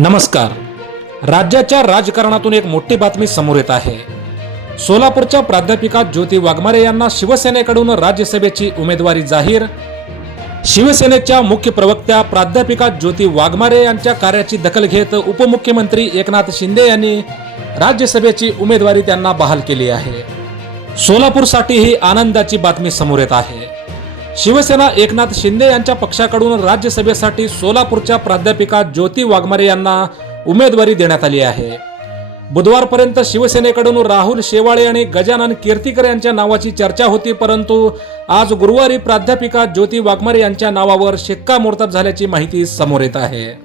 नमस्कार. राज्याच्या राजकारणातून एक मोठी बातमी समोर येत आहे. सोलापूरच्या प्राध्यापिका ज्योती वाघमारे यांना शिवसेनेकडून राज्यसभेची उमेदवारी जाहीर. शिवसेनेच्या मुख्य प्रवक्त्या प्राध्यापिका ज्योती वाघमारे यांच्या कार्याची दखल घेत उपमुख्यमंत्री एकनाथ शिंदे यांनी राज्यसभेची उमेदवारी त्यांना बहाल केली आहे. सोलापूरसाठी ही आनंदाची बातमी समोर येत आहे. शिवसेना एकनाथ शिंदे यांच्या पक्षाकडून राज्यसभेसाठी सोलापूरच्या प्राध्यापिका ज्योती वाघमारे यांना उमेदवारी देण्यात आली आहे. बुधवारपर्यंत शिवसेनेकडून राहुल शेवाळे आणि गजानन कीर्तीकर यांच्या नावाची चर्चा होती, परंतु आज गुरुवारी प्राध्यापिका ज्योती वाघमारे यांच्या नावावर शिक्कामोर्तब झाल्याची माहिती समोर येत आहे.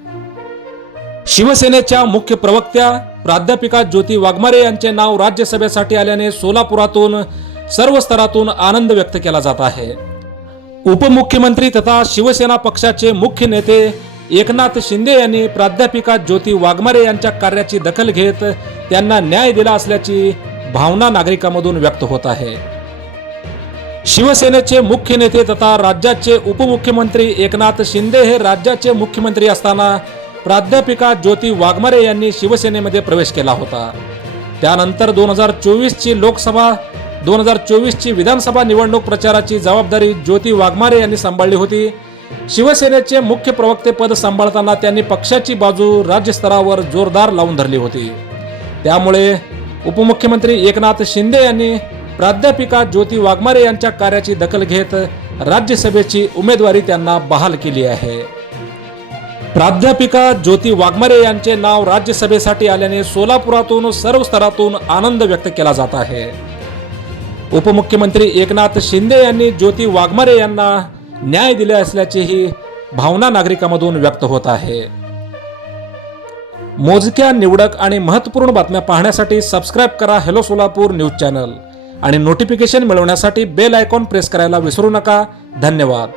शिवसेनेच्या मुख्य प्रवक्त्या प्राध्यापिका ज्योती वाघमारे यांचे नाव राज्यसभेसाठी आल्याने सोलापुरातून सर्व स्तरातून आनंद व्यक्त केला जात आहे. उपमुख्यमंत्री तथा शिवसेना पक्षाचे मुख्य नेते एकनाथ शिंदे यांनी प्राध्यापिका ज्योती वाघमारे यांच्या कार्याची दखल घेत त्यांना न्याय दिला असल्याची भावना नागरिकांमधून व्यक्त होत आहे. शिवसेनेचे मुख्य नेते तथा राज्याचे उपमुख्यमंत्री एकनाथ शिंदे हे राज्याचे मुख्यमंत्री असताना प्राध्यापिका ज्योती वाघमारे यांनी शिवसेनेमध्ये प्रवेश केला होता. त्यानंतर 2024 ची विधानसभा निवडणूक प्रचाराची जबाबदारी ज्योती वाघमारे यांनी सांभाळली होती. शिवसेनेचे मुख्य प्रवक्तेपद सांभाळताना त्यांनी पक्षाची बाजू राज्यस्तरावर जोरदार लावून धरली होती. त्यामुळे उपमुख्यमंत्री एकनाथ शिंदे यांनी प्राध्यापिका ज्योती वाघमारे यांच्या कार्याची दखल घेत राज्यसभेची उमेदवारी त्यांना बहाल केली आहे. प्राध्यापिका ज्योती वाघमारे यांचे नाव राज्यसभेसाठी आल्याने सोलापुरातून सर्व स्तरातून आनंद व्यक्त केला जात आहे. उपमुख्यमंत्री एकनाथ शिंदे यांनी ज्योती वाघमारे यांना न्याय दिले असल्याचीही भावना नागरिकांमधून व्यक्त होत आहे. मोजक्या, निवडक आणि महत्त्वपूर्ण बातम्या पाहण्यासाठी सबस्क्राईब करा हेलो सोलापूर न्यूज चॅनल आणि नोटिफिकेशन मिळवण्यासाठी बेल आयकॉन प्रेस करायला विसरू नका. धन्यवाद.